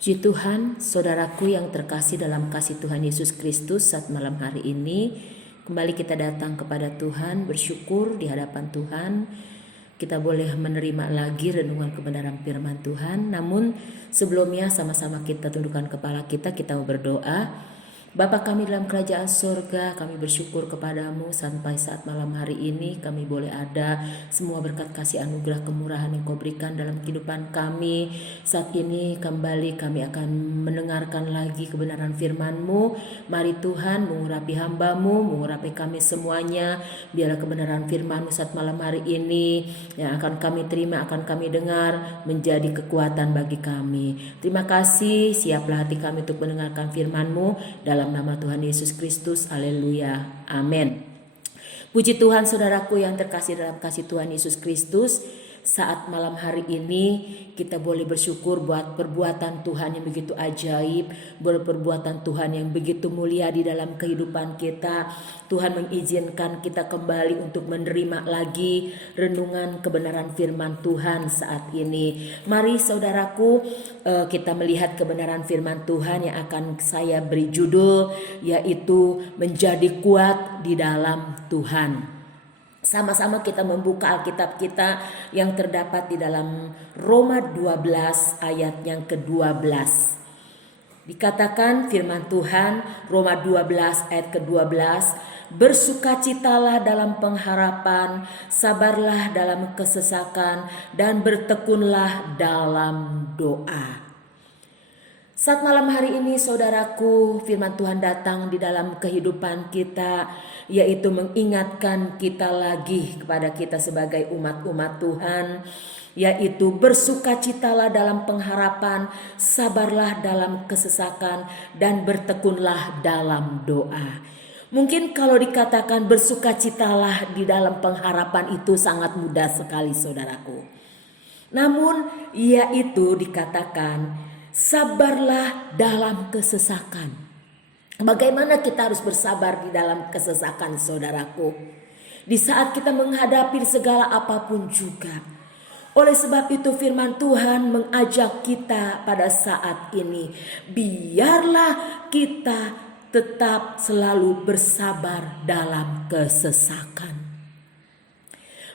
Puji Tuhan, saudaraku yang terkasih dalam kasih Tuhan Yesus Kristus, saat malam hari ini kembali kita datang kepada Tuhan, bersyukur di hadapan Tuhan. Kita boleh menerima lagi renungan kebenaran firman Tuhan. Namun sebelumnya sama-sama kita tundukkan kepala kita mau berdoa. Bapa kami dalam kerajaan surga, kami bersyukur kepadamu sampai saat malam hari ini kami boleh ada semua berkat kasih anugerah kemurahan yang kau berikan dalam kehidupan kami. Saat ini kembali kami akan mendengarkan lagi kebenaran firman-Mu. Mari Tuhan mengurapi hamba-Mu, mengurapi kami semuanya. Biarlah kebenaran firman-Mu saat malam hari ini yang akan kami terima, akan kami dengar menjadi kekuatan bagi kami. Terima kasih, siaplah hati kami untuk mendengarkan firman-Mu dalam nama Tuhan Yesus Kristus. Haleluya. Amin. Puji Tuhan, saudaraku yang terkasih dalam kasih Tuhan Yesus Kristus. Saat malam hari ini kita boleh bersyukur buat perbuatan Tuhan yang begitu ajaib, perbuatan Tuhan yang begitu mulia di dalam kehidupan kita. Tuhan mengizinkan kita kembali untuk menerima lagi renungan kebenaran firman Tuhan saat ini. Mari saudaraku, kita melihat kebenaran firman Tuhan yang akan saya beri judul, yaitu menjadi kuat di dalam Tuhan. Sama-sama kita membuka Alkitab kita yang terdapat di dalam Roma 12 ayat yang ke-12. Dikatakan firman Tuhan, Roma 12 ayat ke-12, bersukacitalah dalam pengharapan, sabarlah dalam kesesakan, dan bertekunlah dalam doa. Saat malam hari ini saudaraku, firman Tuhan datang di dalam kehidupan kita, yaitu mengingatkan kita lagi kepada kita sebagai umat-umat Tuhan, yaitu bersukacitalah dalam pengharapan, sabarlah dalam kesesakan, dan bertekunlah dalam doa. Mungkin kalau dikatakan bersukacitalah di dalam pengharapan itu sangat mudah sekali saudaraku. Namun yaitu dikatakan sabarlah dalam kesesakan. Bagaimana kita harus bersabar di dalam kesesakan saudaraku? Di saat kita menghadapi segala apapun juga. Oleh sebab itu firman Tuhan mengajak kita pada saat ini. Biarlah kita tetap selalu bersabar dalam kesesakan.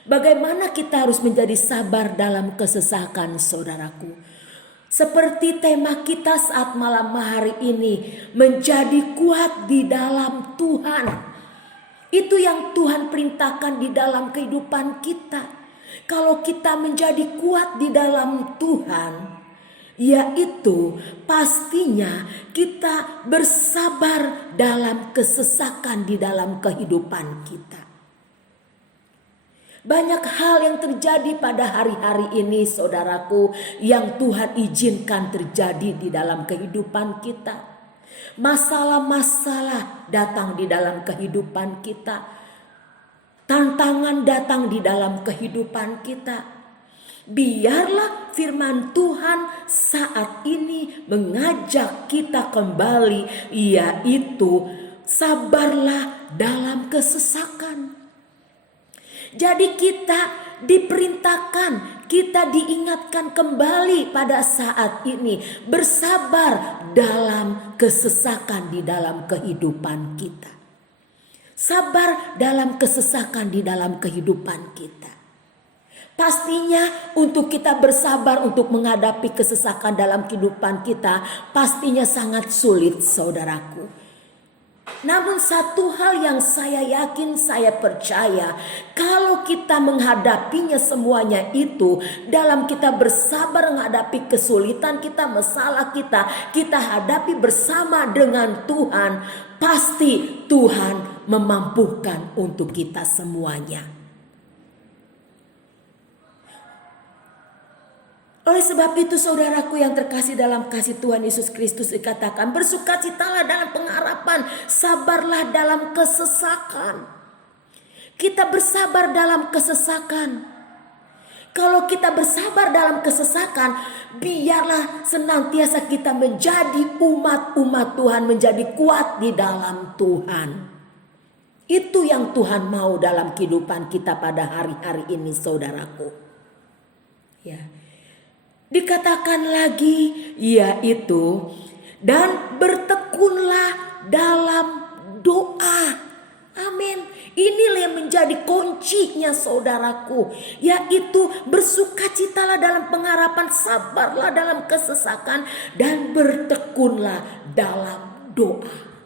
Bagaimana kita harus menjadi sabar dalam kesesakan saudaraku? Seperti tema kita saat malam hari ini, menjadi kuat di dalam Tuhan. Itu yang Tuhan perintahkan di dalam kehidupan kita. Kalau kita menjadi kuat di dalam Tuhan, yaitu pastinya kita bersabar dalam kesesakan di dalam kehidupan kita. Banyak hal yang terjadi pada hari-hari ini saudaraku, yang Tuhan izinkan terjadi di dalam kehidupan kita. Masalah-masalah datang di dalam kehidupan kita. Tantangan datang di dalam kehidupan kita. Biarlah firman Tuhan saat ini mengajak kita kembali, yaitu sabarlah dalam kesesakan. Jadi kita diperintahkan, kita diingatkan kembali pada saat ini bersabar dalam kesesakan di dalam kehidupan kita. Sabar dalam kesesakan di dalam kehidupan kita. Pastinya untuk kita bersabar untuk menghadapi kesesakan dalam kehidupan kita pastinya sangat sulit saudaraku. Namun satu hal yang saya yakin, saya percaya, kalau kita menghadapinya semuanya itu, dalam kita bersabar menghadapi kesulitan kita, masalah kita hadapi bersama dengan Tuhan, pasti Tuhan memampukan untuk kita semuanya. Oleh sebab itu saudaraku yang terkasih dalam kasih Tuhan Yesus Kristus, dikatakan bersukacitalah dalam pengharapan, sabarlah dalam kesesakan. Kita bersabar dalam kesesakan. Kalau kita bersabar dalam kesesakan, biarlah senantiasa kita menjadi umat-umat Tuhan, menjadi kuat di dalam Tuhan. Itu yang Tuhan mau dalam kehidupan kita pada hari-hari ini saudaraku. Ya. Dikatakan lagi, yaitu dan bertekunlah dalam doa. Amin. Inilah yang menjadi kuncinya saudaraku, yaitu bersukacitalah dalam pengharapan, sabarlah dalam kesesakan, dan bertekunlah dalam doa.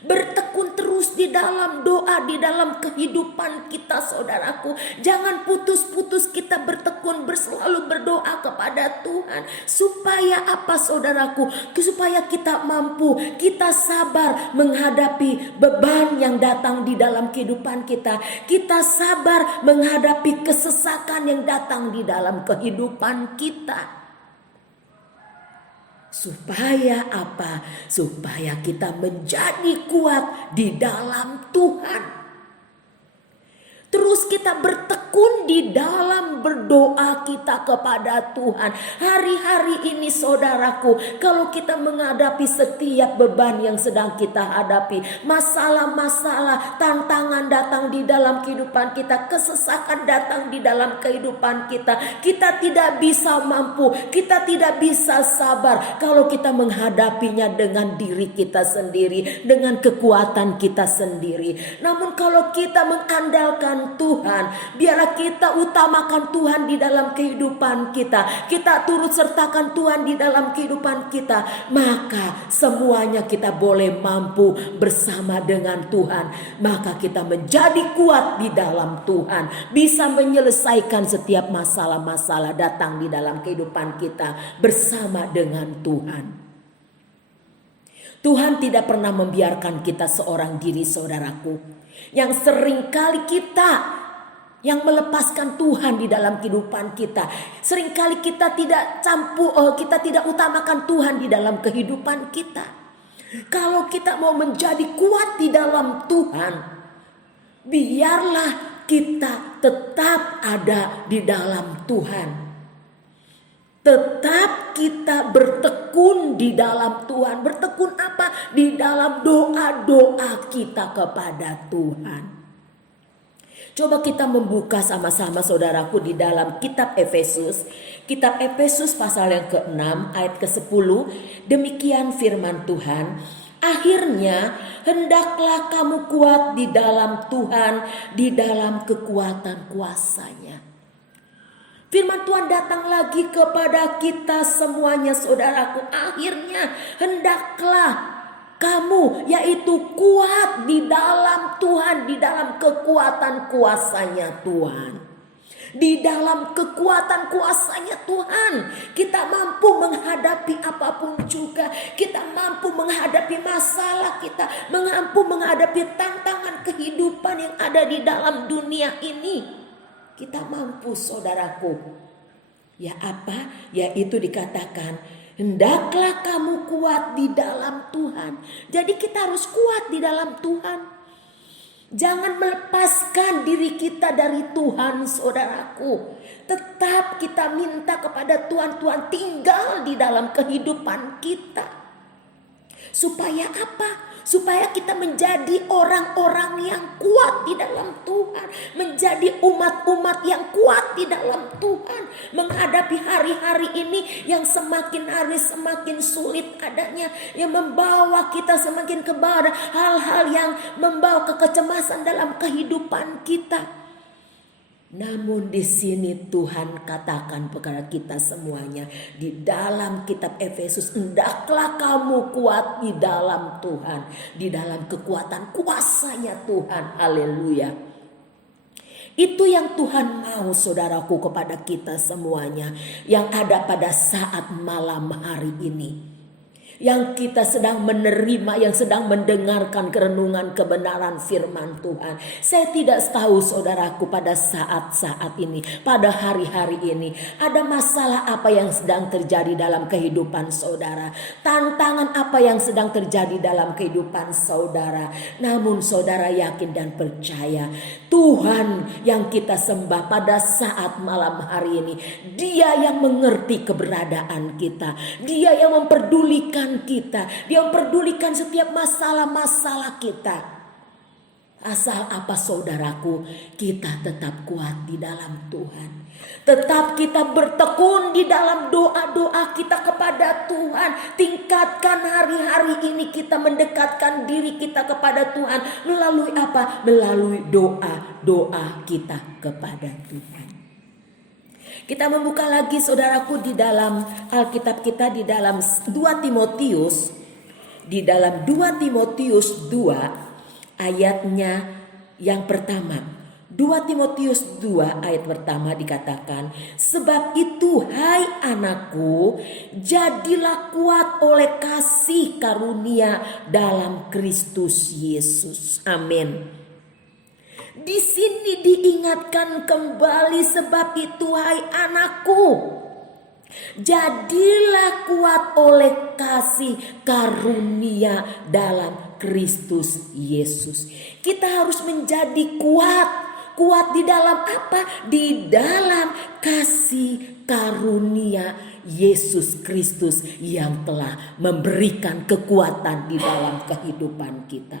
Bertekun terus di dalam doa, di dalam kehidupan kita saudaraku. Jangan putus-putus kita bertekun, selalu berdoa kepada Tuhan. Supaya apa saudaraku? Supaya kita mampu, kita sabar menghadapi beban yang datang di dalam kehidupan kita. Kita sabar menghadapi kesesakan yang datang di dalam kehidupan kita. Supaya apa? Supaya kita menjadi kuat di dalam Tuhan. Terus kita bertekun di dalam berdoa kita kepada Tuhan. Hari-hari ini saudaraku, kalau kita menghadapi setiap beban yang sedang kita hadapi, masalah-masalah, tantangan datang di dalam kehidupan kita, kesesakan datang di dalam kehidupan kita, kita tidak bisa mampu, kita tidak bisa sabar kalau kita menghadapinya dengan diri kita sendiri, dengan kekuatan kita sendiri. Namun kalau kita mengandalkan Tuhan, biarlah kita utamakan Tuhan di dalam kehidupan kita, kita turut sertakan Tuhan di dalam kehidupan kita, maka semuanya kita boleh mampu bersama dengan Tuhan. Maka kita menjadi kuat di dalam Tuhan, bisa menyelesaikan setiap masalah-masalah datang di dalam kehidupan kita bersama dengan Tuhan. Tuhan tidak pernah membiarkan kita seorang diri saudaraku. Yang seringkali kita yang melepaskan Tuhan di dalam kehidupan kita. Seringkali kita kita tidak utamakan Tuhan di dalam kehidupan kita. Kalau kita mau menjadi kuat di dalam Tuhan, biarlah kita tetap ada di dalam Tuhan. Tetap kita bertekun di dalam Tuhan. Bertekun apa? Di dalam doa-doa kita kepada Tuhan. Coba kita membuka sama-sama saudaraku di dalam kitab Efesus. Kitab Efesus pasal yang ke-6 ayat ke-10. Demikian firman Tuhan. Akhirnya hendaklah kamu kuat di dalam Tuhan, di dalam kekuatan kuasa-Nya. Firman Tuhan datang lagi kepada kita semuanya saudaraku. Akhirnya hendaklah kamu yaitu kuat di dalam Tuhan, di dalam kekuatan kuasa-Nya Tuhan. Di dalam kekuatan kuasa-Nya Tuhan, kita mampu menghadapi apapun juga. Kita mampu menghadapi masalah kita, mampu menghadapi tantangan kehidupan yang ada di dalam dunia ini. Kita mampu saudaraku. Ya apa? Yaitu dikatakan hendaklah kamu kuat di dalam Tuhan. Jadi kita harus kuat di dalam Tuhan. Jangan melepaskan diri kita dari Tuhan saudaraku. Tetap kita minta kepada Tuhan, Tuhan tinggal di dalam kehidupan kita. Supaya apa? Supaya kita menjadi orang-orang yang kuat di dalam Tuhan. Menjadi umat-umat yang kuat di dalam Tuhan. Menghadapi hari-hari ini yang semakin hari semakin sulit adanya. Yang membawa kita semakin kepada hal-hal yang membawa kekecemasan dalam kehidupan kita. Namun di sini Tuhan katakan kepada kita semuanya di dalam kitab Efesus, hendaklah kamu kuat di dalam Tuhan, di dalam kekuatan kuasa-Nya Tuhan. Haleluya. Itu yang Tuhan mau saudaraku kepada kita semuanya yang ada pada saat malam hari ini. Yang kita sedang menerima, yang sedang mendengarkan kerenungan kebenaran firman Tuhan. Saya tidak tahu saudaraku pada saat-saat ini, pada hari-hari ini, ada masalah apa yang sedang terjadi dalam kehidupan saudara. Tantangan apa yang sedang terjadi dalam kehidupan saudara. Namun saudara yakin dan percaya, Tuhan yang kita sembah pada saat malam hari ini, Dia yang mengerti keberadaan kita. Dia yang memperdulikan kita. Dia memperdulikan setiap masalah-masalah kita. Asal apa saudaraku, kita tetap kuat di dalam Tuhan. Tetap kita bertekun di dalam doa-doa kita kepada Tuhan. Tingkatkan hari-hari ini kita mendekatkan diri kita kepada Tuhan. Melalui apa? Melalui doa-doa kita kepada Tuhan. Kita membuka lagi saudaraku di dalam Alkitab kita di dalam 2 Timotius. Di dalam 2 Timotius 2 ayatnya yang pertama. 2 Timotius 2 ayat pertama dikatakan, sebab itu hai anakku, jadilah kuat oleh kasih karunia dalam Kristus Yesus. Amin. Di sini diingatkan kembali, sebab itu hai anakku, jadilah kuat oleh kasih karunia dalam Kristus Yesus. Kita harus menjadi kuat. Kuat di dalam apa? Di dalam kasih karunia Yesus Kristus yang telah memberikan kekuatan di dalam kehidupan kita.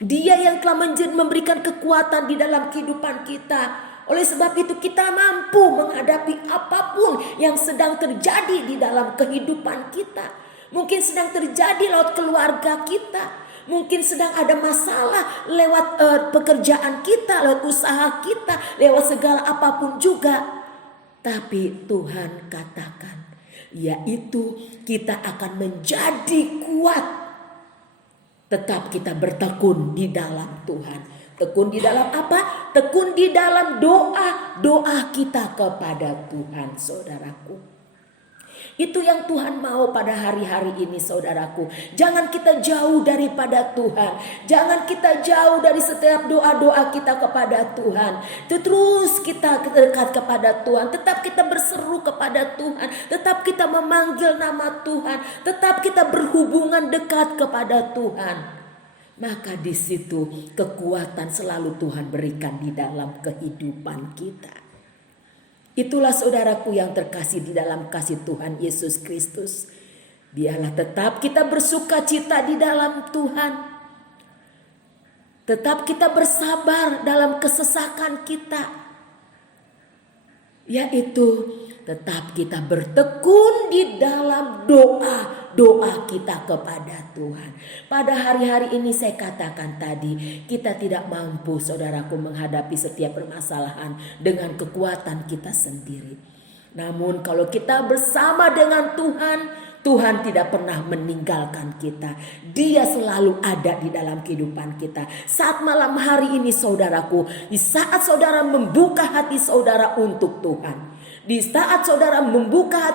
Dia yang telah memberikan kekuatan di dalam kehidupan kita. Oleh sebab itu kita mampu menghadapi apapun yang sedang terjadi di dalam kehidupan kita. Mungkin sedang terjadi lewat keluarga kita. Mungkin sedang ada masalah lewat pekerjaan kita, lewat usaha kita, lewat segala apapun juga. Tapi Tuhan katakan, yaitu kita akan menjadi kuat. Tetap kita bertekun di dalam Tuhan. Tekun di dalam apa? Tekun di dalam doa kita kepada Tuhan, saudaraku. Itu yang Tuhan mau pada hari-hari ini, saudaraku. Jangan kita jauh daripada Tuhan. Jangan kita jauh dari setiap doa-doa kita kepada Tuhan. Terus kita dekat kepada Tuhan. Tetap kita berseru kepada Tuhan. Tetap kita memanggil nama Tuhan. Tetap kita berhubungan dekat kepada Tuhan. Maka di situ kekuatan selalu Tuhan berikan di dalam kehidupan kita. Itulah saudaraku yang terkasih di dalam kasih Tuhan Yesus Kristus. Biarlah tetap kita bersuka cita di dalam Tuhan. Tetap kita bersabar dalam kesesakan kita. Yaitu tetap kita bertekun di dalam doa kita kepada Tuhan. Pada hari-hari ini saya katakan tadi, kita tidak mampu saudaraku menghadapi setiap permasalahan dengan kekuatan kita sendiri. Namun kalau kita bersama dengan Tuhan, Tuhan tidak pernah meninggalkan kita. Dia selalu ada di dalam kehidupan kita. Saat malam hari ini saudaraku, di saat saudara membuka hati saudara untuk Tuhan, di saat saudara membuka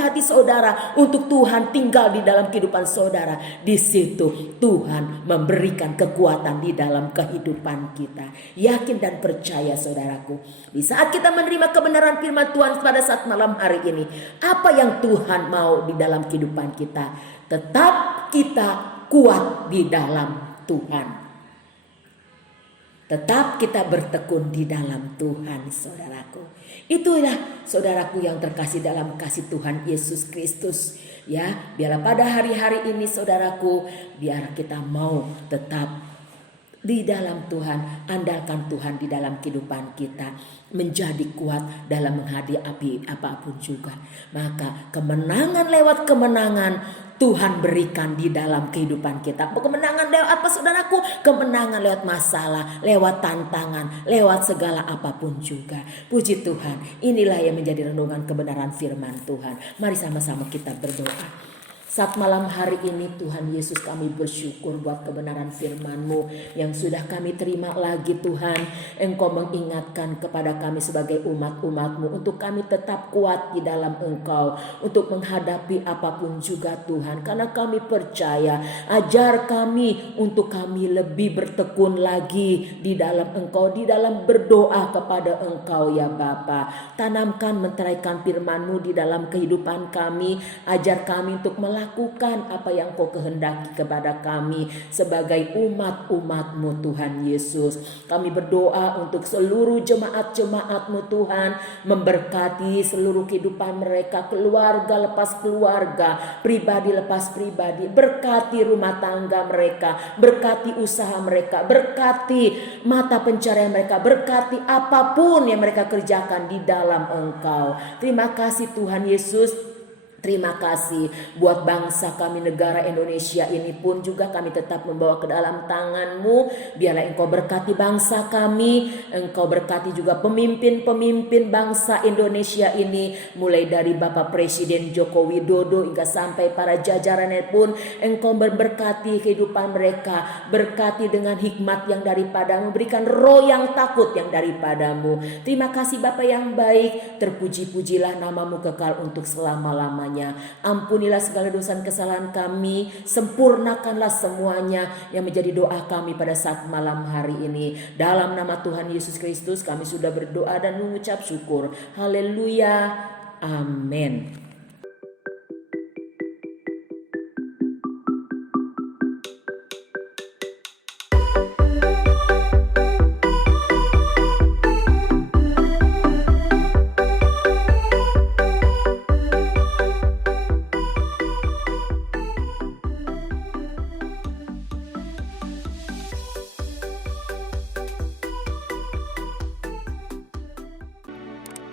hati saudara untuk Tuhan tinggal di dalam kehidupan saudara, di situ Tuhan memberikan kekuatan di dalam kehidupan kita. Yakin dan percaya saudaraku, di saat kita menerima kebenaran firman Tuhan pada saat malam hari ini, apa yang Tuhan mau di dalam kehidupan kita? Tetap kita kuat di dalam Tuhan. Tetap kita bertekun di dalam Tuhan, saudaraku. Itulah saudaraku yang terkasih dalam kasih Tuhan Yesus Kristus. Ya, biarlah pada hari-hari ini saudaraku, biar kita mau tetap di dalam Tuhan, andalkan Tuhan di dalam kehidupan kita, menjadi kuat dalam menghadapi apapun juga. Maka kemenangan lewat kemenangan Tuhan berikan di dalam kehidupan kita. Kemenangan lewat apa saudaraku? Kemenangan lewat masalah, lewat tantangan, lewat segala apapun juga. Puji Tuhan, inilah yang menjadi renungan kebenaran firman Tuhan. Mari sama-sama kita berdoa. Saat malam hari ini Tuhan Yesus, kami bersyukur buat kebenaran firman-Mu yang sudah kami terima lagi Tuhan. Engkau mengingatkan kepada kami sebagai umat-umat-Mu untuk kami tetap kuat di dalam Engkau, untuk menghadapi apapun juga Tuhan. Karena kami percaya, ajar kami untuk kami lebih bertekun lagi di dalam Engkau, di dalam berdoa kepada Engkau ya Bapa. Tanamkan, menteraikan firman-Mu di dalam kehidupan kami, ajar kami untuk melakukan melakukan apa yang Kau kehendaki kepada kami sebagai umat-umat-Mu Tuhan Yesus. Kami berdoa untuk seluruh jemaat-jemaat-Mu Tuhan, memberkati seluruh kehidupan mereka, keluarga lepas keluarga, pribadi lepas pribadi. Berkati rumah tangga mereka, berkati usaha mereka, berkati mata pencarian mereka, berkati apapun yang mereka kerjakan di dalam Engkau. Terima kasih Tuhan Yesus. Terima kasih buat bangsa kami, negara Indonesia ini pun juga kami tetap membawa ke dalam tangan-Mu. Biarlah Engkau berkati bangsa kami, Engkau berkati juga pemimpin-pemimpin bangsa Indonesia ini, mulai dari Bapak Presiden Joko Widodo hingga sampai para jajarannya pun. Engkau memberkati kehidupan mereka, berkati dengan hikmat yang daripada-Mu, berikan roh yang takut yang daripada-Mu. Terima kasih Bapa yang baik, terpuji-pujilah nama-Mu kekal untuk selama-lamanya. Ampunilah segala dosa dan kesalahan kami, sempurnakanlah semuanya yang menjadi doa kami pada saat malam hari ini. Dalam nama Tuhan Yesus Kristus kami sudah berdoa dan mengucap syukur. Haleluya, amin.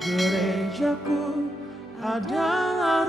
Gerejaku adalah